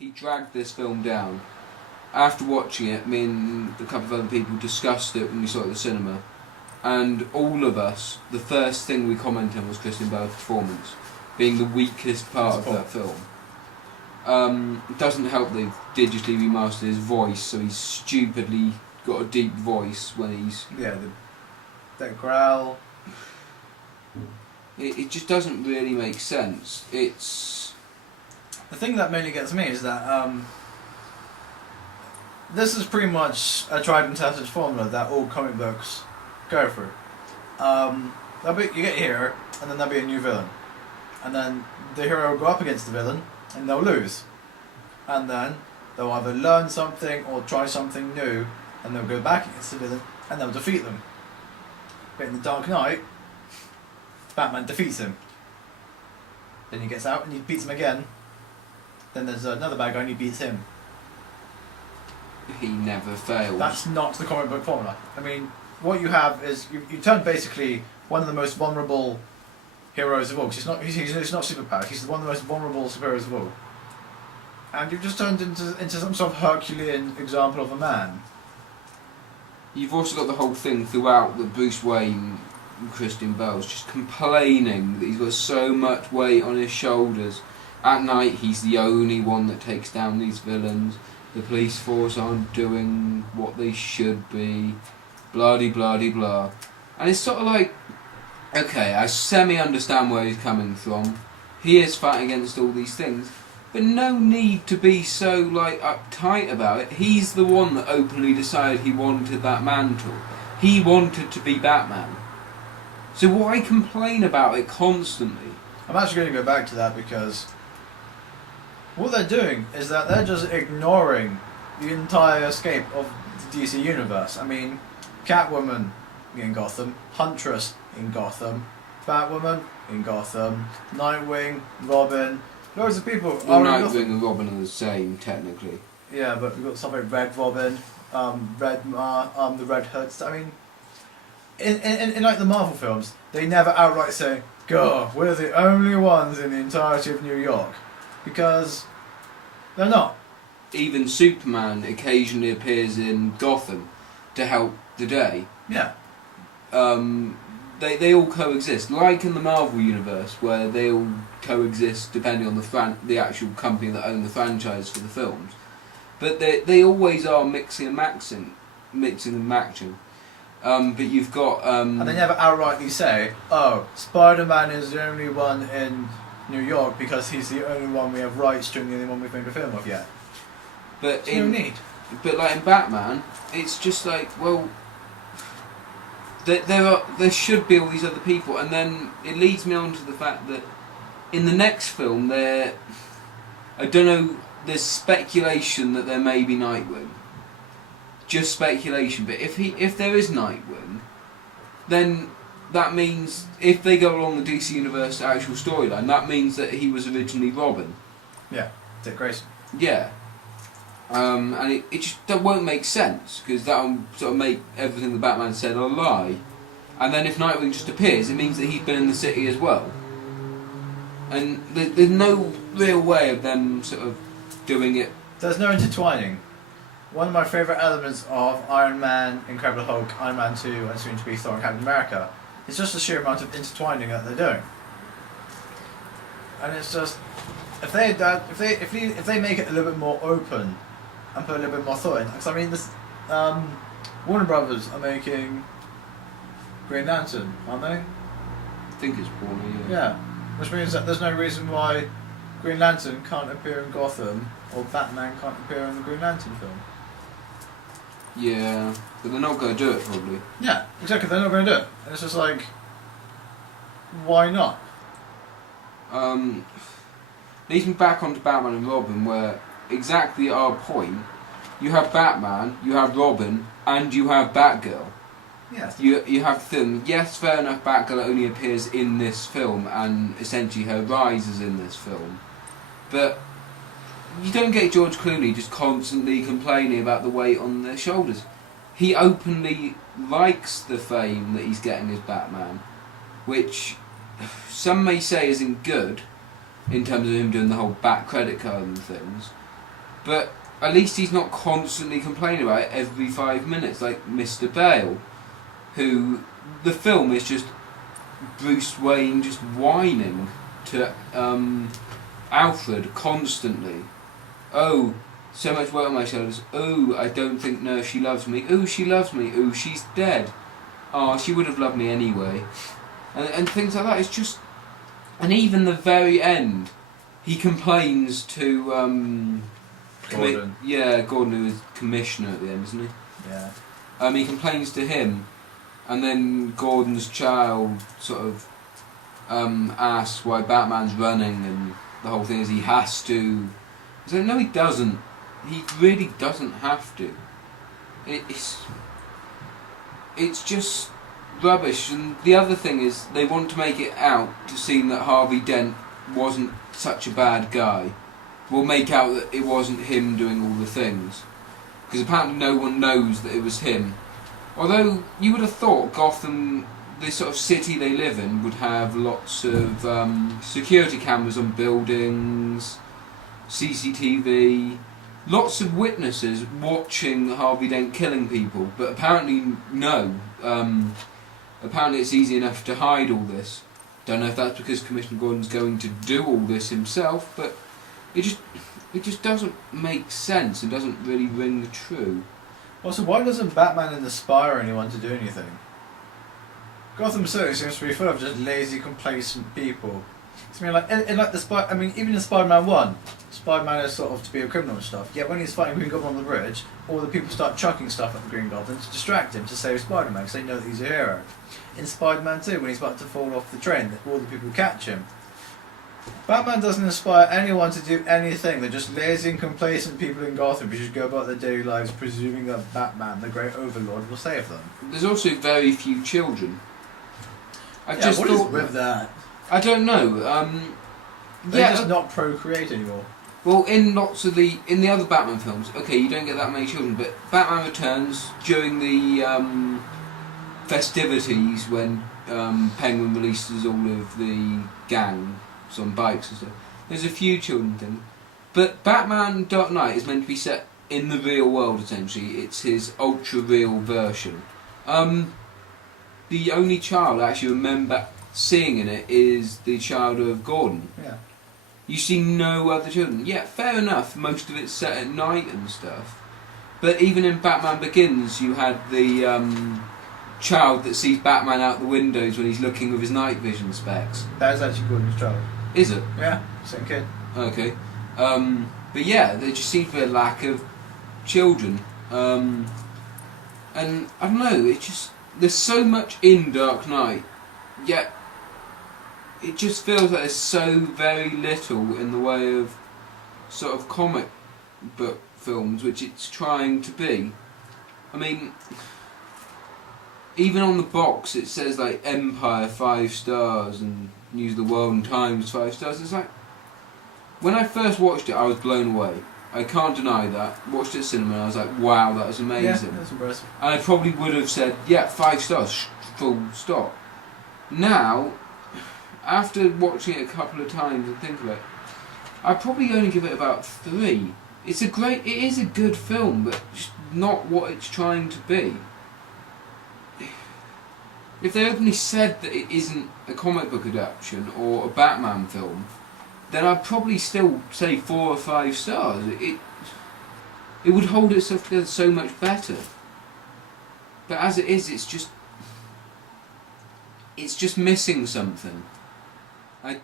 he dragged this film down. After watching it, me and a couple of other people discussed it when we saw it at the cinema, and all of us, the first thing we commented on was Christian Bale's performance being the weakest part of that film. It doesn't help they've digitally remastered his voice, so he's stupidly got a deep voice when he's... Yeah, that growl. It just doesn't really make sense. It's... The thing that mainly gets me is that this is pretty much a tried and tested formula that all comic books go through. You get a hero, and then there'll be a new villain. And then the hero will go up against the villain, and they'll lose. And then they'll either learn something or try something new, and they'll go back against the villain, and they'll defeat them. But in The Dark Knight, Batman defeats him. Then he gets out and he beats him again. Then there's another bad guy and he beats him. He never fails. That's not the comic book formula. I mean, what you have is you turn basically one of the most vulnerable heroes of all. Because he's not superpowered. He's one of the most vulnerable superheroes of all. And you've just turned into some sort of Herculean example of a man. You've also got the whole thing throughout that Bruce Wayne and Christian Bale's just complaining that he's got so much weight on his shoulders. At night, he's the only one that takes down these villains. The police force aren't doing what they should be. Blah-de-blah-de-blah. And it's sort of like, okay, I semi-understand where he's coming from. He is fighting against all these things. But no need to be so, like, uptight about it. He's the one that openly decided he wanted that mantle. He wanted to be Batman. So why complain about it constantly? I'm actually going to go back to that because what they're doing is that they're just ignoring the entire escape of the DC universe. I mean, Catwoman in Gotham, Huntress in Gotham, Batwoman in Gotham, Nightwing, Robin, loads of people. Well, Nightwing and Robin are the same, technically. Yeah, but we've got something like Red Robin, the Red Hood. I mean, in like the Marvel films, they never outright say, "God, we're the only ones in the entirety of New York," because they're not. Even Superman occasionally appears in Gotham to help the day. Yeah. They all coexist, like in the Marvel universe, where they all coexist depending on the actual company that own the franchise for the films. But they always are mixing and matching. But you've got... and they never outrightly say, "Oh, Spider-Man is the only one in New York because he's the only one we have rights to and the only one we've made a film of yet." But no need. But like in Batman, it's just like, well, there should be all these other people, and then it leads me on to the fact that in the next film I don't know, there's speculation that there may be Nightwing. Just speculation, but if there is Nightwing, then that means if they go along the DC Universe actual storyline, that means that he was originally Robin. Yeah, Dick Grayson. Yeah. And it just won't make sense, because that will sort of make everything the Batman said a lie. And then if Nightwing just appears, it means that he's been in the city as well. And there's no real way of them sort of doing it. There's no intertwining. One of my favourite elements of Iron Man, Incredible Hulk, Iron Man 2, and soon to be Thor and Captain America is just the sheer amount of intertwining that they're doing. And it's just, if they make it a little bit more open and put a little bit more thought in, because I mean, this Warner Brothers are making Green Lantern, aren't they? I think it's Warner, yeah. Yeah, which means that there's no reason why Green Lantern can't appear in Gotham or Batman can't appear in the Green Lantern film. Yeah, but they're not going to do it, probably. Yeah, exactly, they're not going to do it. And it's just like, why not? Leads me back onto Batman and Robin, where exactly our point, you have Batman, you have Robin, and you have Batgirl. Yes. You have them. Yes, fair enough, Batgirl only appears in this film, and essentially her rise is in this film. But you don't get George Clooney just constantly complaining about the weight on their shoulders. He openly likes the fame that he's getting as Batman, which some may say isn't good, in terms of him doing the whole Bat credit card and things. But at least he's not constantly complaining about it every 5 minutes, like Mr. Bale, who the film is just Bruce Wayne just whining to Alfred constantly. Oh, so much weight on my shoulders. Oh, I don't think she loves me. Oh, she loves me. Oh, she's dead. Oh, she would have loved me anyway. And things like that. It's just... And even the very end, he complains to... Gordon. Gordon, who is commissioner at the end, isn't he? Yeah. He complains to him, and then Gordon's child sort of asks why Batman's running, and the whole thing is he has to. He's like, no, he doesn't. He really doesn't have to. It's just rubbish. And the other thing is, they want to make it out to seem that Harvey Dent wasn't such a bad guy. We'll make out that it wasn't him doing all the things, because apparently no one knows that it was him. Although you would have thought Gotham, this sort of city they live in, would have lots of security cameras on buildings, CCTV, lots of witnesses watching Harvey Dent killing people, but apparently no. Apparently it's easy enough to hide all this. Don't know if that's because Commissioner Gordon's going to do all this himself, but it just doesn't make sense and doesn't really ring true. Also, why doesn't Batman inspire anyone to do anything? Gotham City seems to be full of just lazy, complacent people. I mean, like in like even in Spider-Man 1, Spider-Man is sort of to be a criminal and stuff. Yet when he's fighting Green Goblin on the bridge, all the people start chucking stuff at the Green Goblin to distract him, to save Spider-Man, because they know that he's a hero. In Spider-Man 2, when he's about to fall off the train, all the people catch him. Batman doesn't inspire anyone to do anything. They're just lazy and complacent people in Gotham who just go about their daily lives presuming that Batman, the great overlord, will save them. There's also very few children. What is with that? I don't know. They just not procreate anymore. Well, in the other Batman films, okay, you don't get that many children, but Batman Returns during the festivities when Penguin releases all of the gang on bikes and stuff. There's a few children things, but Batman Dark Knight is meant to be set in the real world. Essentially, it's his ultra real version. The only child I actually remember seeing in it is the child of Gordon. Yeah. You see no other children. Yeah, fair enough. Most of it's set at night and stuff, but even in Batman Begins, you had the child that sees Batman out the windows when he's looking with his night vision specs. That is actually Gordon's child. Is it? Yeah, same kid. Okay. But yeah, there just seems to be a lack of children. And I don't know, it's just... There's so much in Dark Knight, yet it just feels like there's so very little in the way of sort of comic book films, which it's trying to be. I mean... Even on the box it says like Empire 5 stars and News of the World and Times 5 stars. It's like, when I first watched it I was blown away. I can't deny that. Watched it at cinema and I was like, wow, that was amazing. Yeah, that's impressive. And I probably would have said, yeah, 5 stars, full stop. Now, after watching it a couple of times and think of it, I'd probably only give it about 3. It is a good film, but just not what it's trying to be. If they openly said that it isn't a comic book adaptation or a Batman film, then I'd probably still say 4 or 5 stars. It would hold itself together so much better. But as it is, it's just missing something. I